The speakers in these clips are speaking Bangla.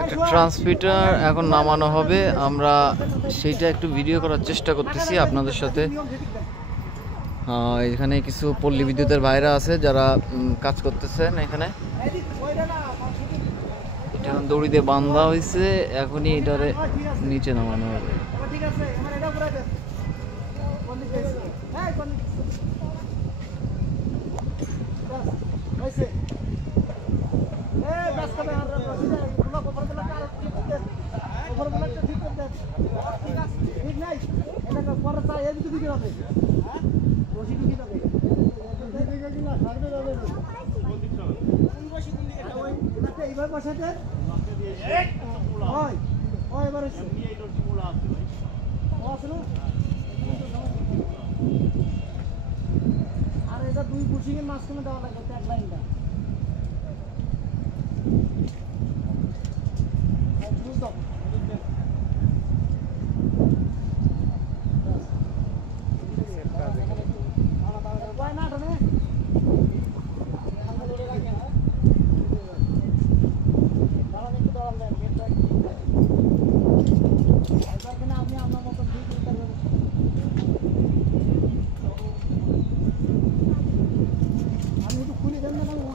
একটা ট্রান্সমিটার এখন নামানো হবে, আমরা সেইটা একটু ভিডিও করার চেষ্টা করতেছি আপনাদের সাথে। এখানে কিছু পল্লী বিদ্যুতের ভাইরা আছে যারা কাজ করতেছেন এখানে। এটা দড়ি দিয়ে বাঁধা হয়েছে, এখনই এটারে নিচে নামানো হবে। আর এটা দুই বুশিং এর মাঝখানে দেওয়া লাগবে এক লাইনটা।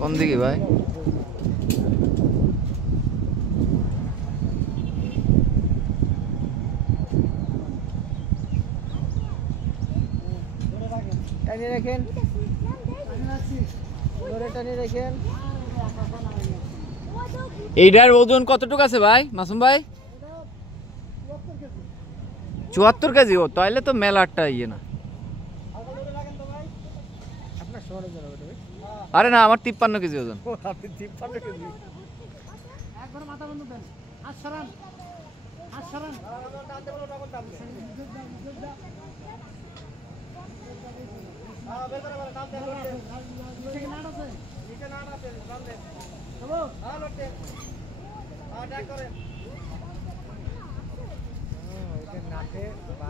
কোন দিকে ভাই? টানিয়ে রাখেন, টানিয়ে রাখেন। এইটার ওজন কতটুকু আছে ভাই মাসুম ভাই? 74 কেজি। ও তাইলে তো মেলাটা ইয়ে না। আরে না, আমার 53 কেজি ওজন। আপনি 53 কেজি। একবার মাথা বন্ধ দেন, হাত সরান, হাত সরান।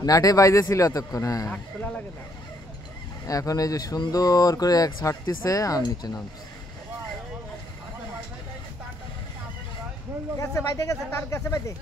নাটে বাইজে ছিল এতক্ষণ। হ্যাঁ, এখন এই যে সুন্দর করে এক ছাড়তেছে আর নিচে নামছে। গেছে বাইতে, গেছে তার গেছে বাইতে।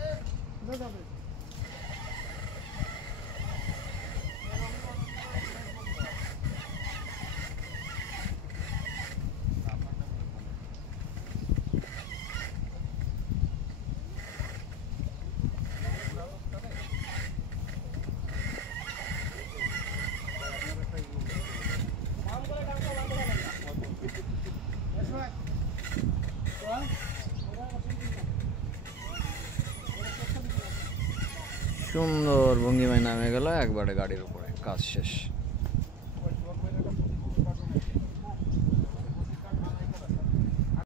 সুন্দর ভঙ্গিমায় নামে গেল একবারে গাড়ির উপরে, কাজ শেষ।